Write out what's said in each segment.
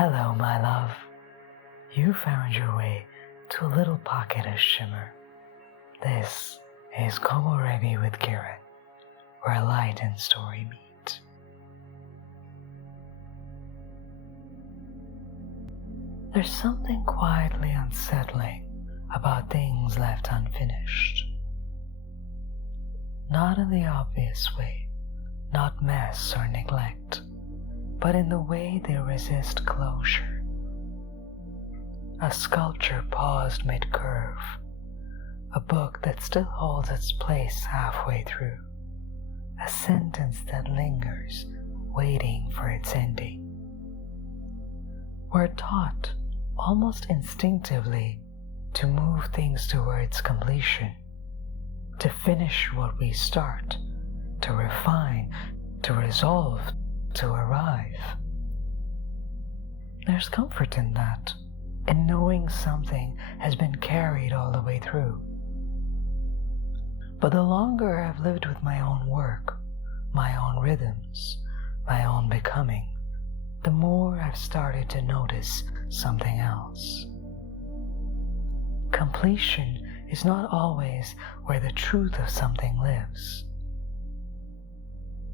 Hello, my love. You found your way to a little pocket of shimmer. This is Komorebi with Kiran, where light and story meet. There's something quietly unsettling about things left unfinished. Not in the obvious way, not mess or neglect, but in the way they resist closure. A sculpture paused mid-curve, a book that still holds its place halfway through, a sentence that lingers, waiting for its ending. We're taught, almost instinctively, to move things towards completion, to finish what we start, to refine, to resolve, to arrive. There's comfort in that, in knowing something has been carried all the way through. But the longer I've lived with my own work, my own rhythms, my own becoming, the more I've started to notice something else. Completion is not always where the truth of something lives.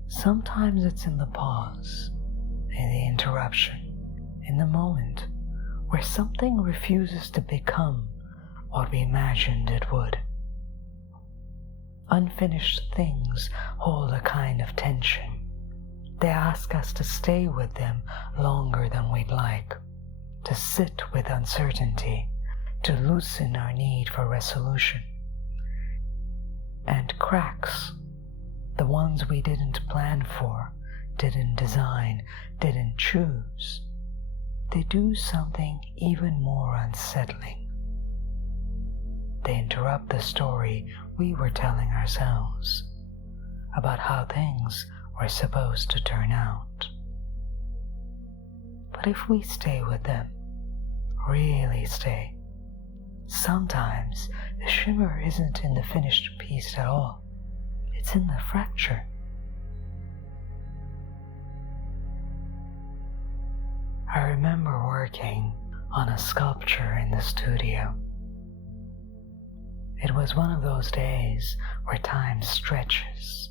Sometimes it's in the pause, in the interruption, in the moment where something refuses to become what we imagined it would. Unfinished things hold a kind of tension. They ask us to stay with them longer than we'd like, to sit with uncertainty, to loosen our need for resolution. And cracks, the ones we didn't plan for, didn't design, didn't choose, they do something even more unsettling. They interrupt the story we were telling ourselves about how things were supposed to turn out. But if we stay with them, really stay, sometimes the shimmer isn't in the finished piece at all. It's in the fracture. I remember working on a sculpture in the studio. It was one of those days where time stretches,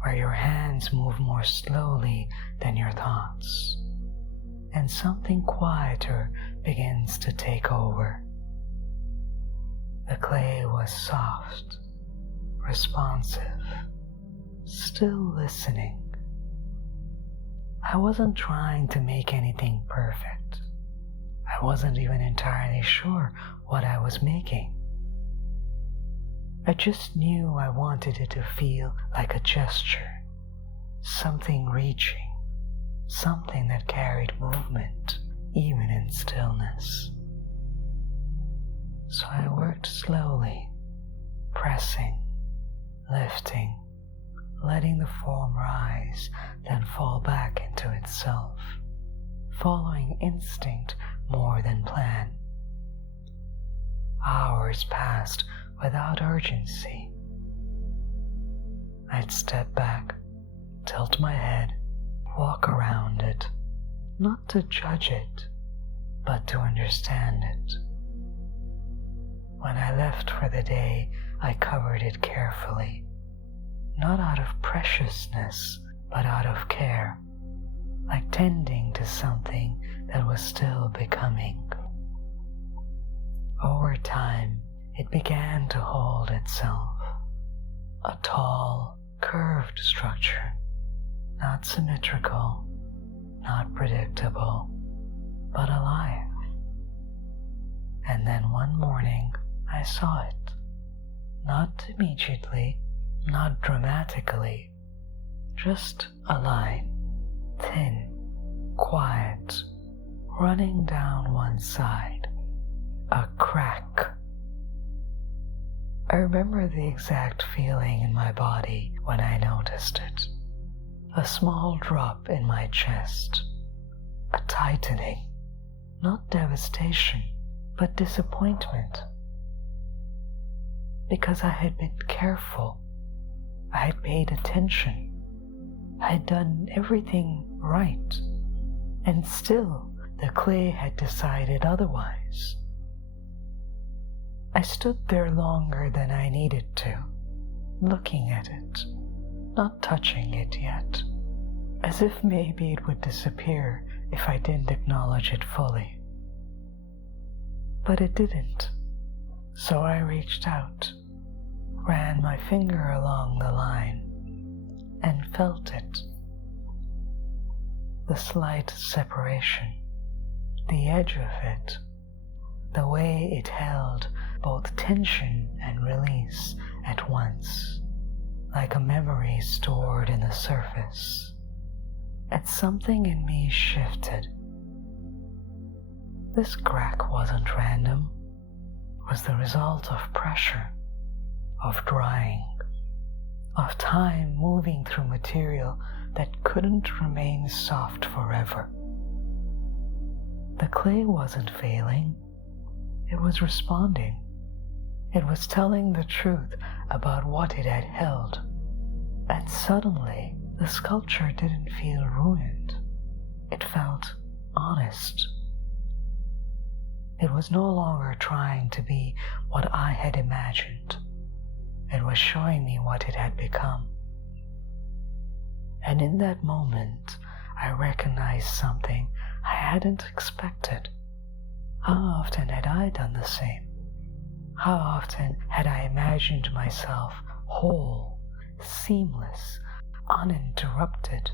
where your hands move more slowly than your thoughts, and something quieter begins to take over. The clay was soft, responsive, still listening. I wasn't trying to make anything perfect. I wasn't even entirely sure what I was making. I just knew I wanted it to feel like a gesture, something reaching, something that carried movement, even in stillness. So I worked slowly, pressing, lifting, letting the form rise, then fall back into itself, following instinct more than plan. Hours passed without urgency. I'd step back, tilt my head, walk around it, not to judge it, but to understand it. When I left for the day, I covered it carefully, not out of preciousness, but out of care, like tending to something that was still becoming. Over time, it began to hold itself, a tall, curved structure, not symmetrical, not predictable, but alive. And then one morning, I saw it, not immediately, not dramatically, just a line, thin, quiet, running down one side, a crack. I remember the exact feeling in my body when I noticed it. A small drop in my chest, a tightening, not devastation, but disappointment. Because I had been careful, I had paid attention, I had done everything right, and still the clay had decided otherwise. I stood there longer than I needed to, looking at it, not touching it yet, as if maybe it would disappear if I didn't acknowledge it fully. But it didn't, so I reached out, ran my finger along the line, and felt it. The slight separation, the edge of it, the way it held both tension and release at once, like a memory stored in the surface. And something in me shifted. This crack wasn't random, it was the result of pressure, of drying, of time moving through material that couldn't remain soft forever. The clay wasn't failing, it was responding. It was telling the truth about what it had held, and suddenly the sculpture didn't feel ruined. It felt honest. It was no longer trying to be what I had imagined. It was showing me what it had become. And in that moment, I recognized something I hadn't expected. How often had I done the same? How often had I imagined myself whole, seamless, uninterrupted,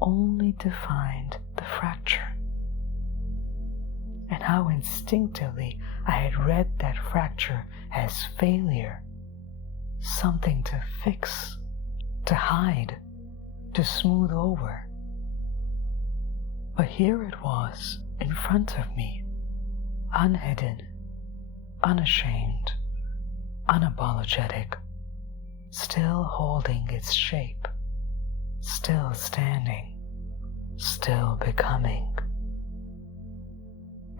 only to find the fracture? And how instinctively I had read that fracture as failure, something to fix, to hide, to smooth over. But here it was in front of me, unhidden, unashamed, unapologetic, still holding its shape, still standing, still becoming.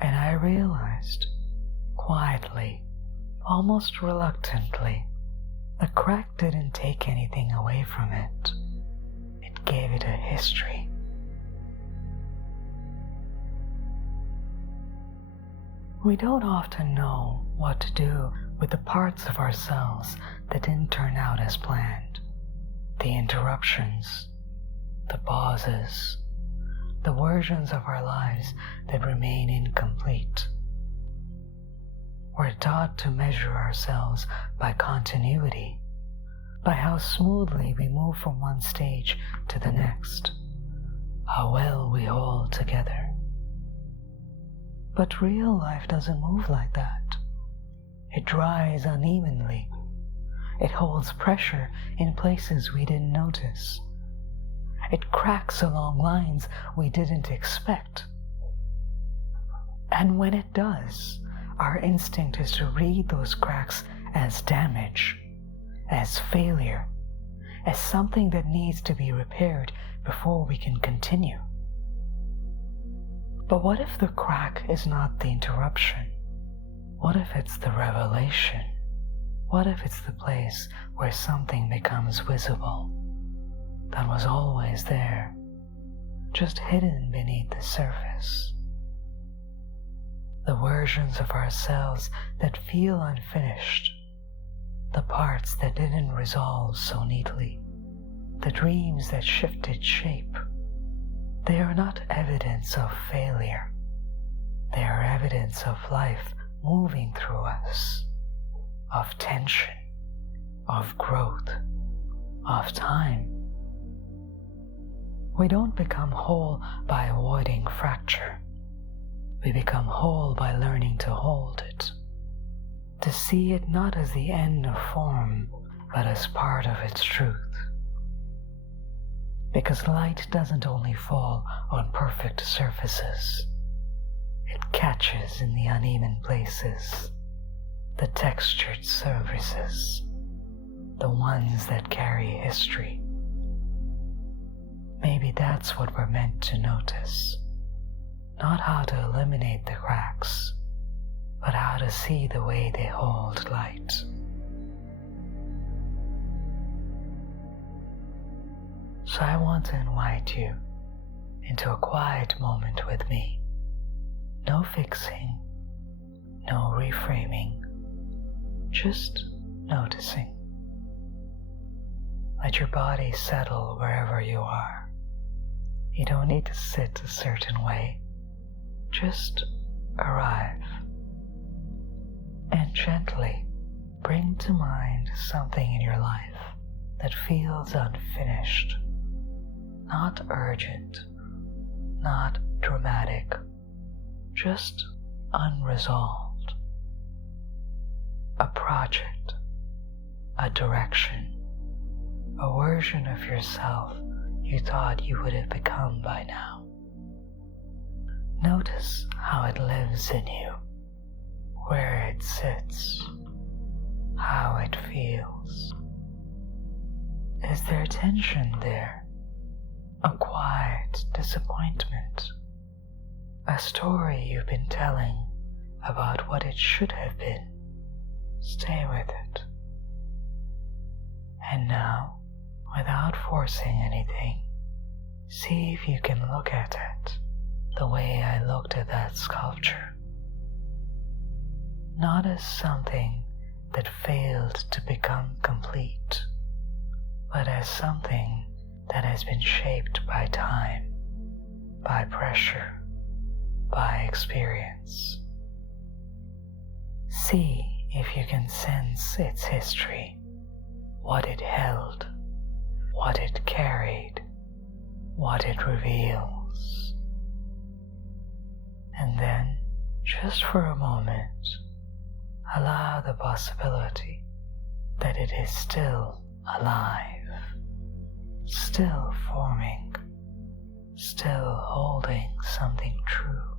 And I realized, quietly, almost reluctantly, the crack didn't take anything away from it. It gave it a history. We don't often know what to do with the parts of ourselves that didn't turn out as planned. The interruptions, the pauses, the versions of our lives that remain incomplete. We're taught to measure ourselves by continuity, by how smoothly we move from one stage to the next, how well we hold together. But real life doesn't move like that. It dries unevenly. It holds pressure in places we didn't notice. It cracks along lines we didn't expect. And when it does, our instinct is to read those cracks as damage, as failure, as something that needs to be repaired before we can continue. But what if the crack is not the interruption? What if it's the revelation? What if it's the place where something becomes visible that was always there, just hidden beneath the surface? The versions of ourselves that feel unfinished, the parts that didn't resolve so neatly, the dreams that shifted shape, they are not evidence of failure. They are evidence of life moving through us, of tension, of growth, of time. We don't become whole by avoiding fracture. We become whole by learning to hold it, to see it not as the end of form, but as part of its truth. Because light doesn't only fall on perfect surfaces. It catches in the uneven places, the textured surfaces, the ones that carry history. Maybe that's what we're meant to notice. Not how to eliminate the cracks, but how to see the way they hold light. So I want to invite you into a quiet moment with me, No fixing, no reframing, just noticing. Let your body settle wherever you are. You don't need to sit a certain way. Just arrive. And gently bring to mind something in your life that feels unfinished, not urgent, not dramatic, just unresolved. A project, a direction, a version of yourself you thought you would have become by now. Notice how it lives in you, where it sits, how it feels. Is there tension there? A quiet disappointment? A story you've been telling about what it should have been? Stay with it. And now, without forcing anything, see if you can look at it the way I looked at that sculpture. Not as something that failed to become complete, but as something that has been shaped by time, by pressure, by experience. See if you can sense its history, what it held, what it carried, what it reveals. And then, just for a moment, allow the possibility that it is still alive, still forming, still holding something true.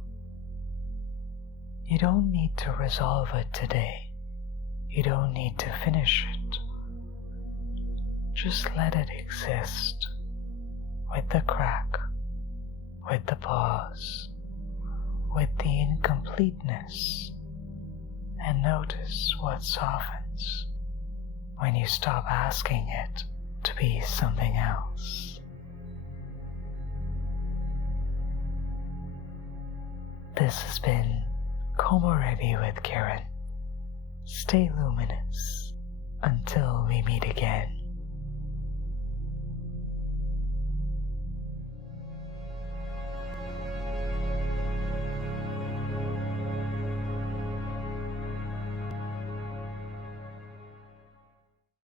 You don't need to resolve it today. You don't need to finish it. Just let it exist, with the crack, with the pause, with the incompleteness, and notice what softens when you stop asking it to be something else. This has been Komorebi with Kiran. Stay luminous until we meet again.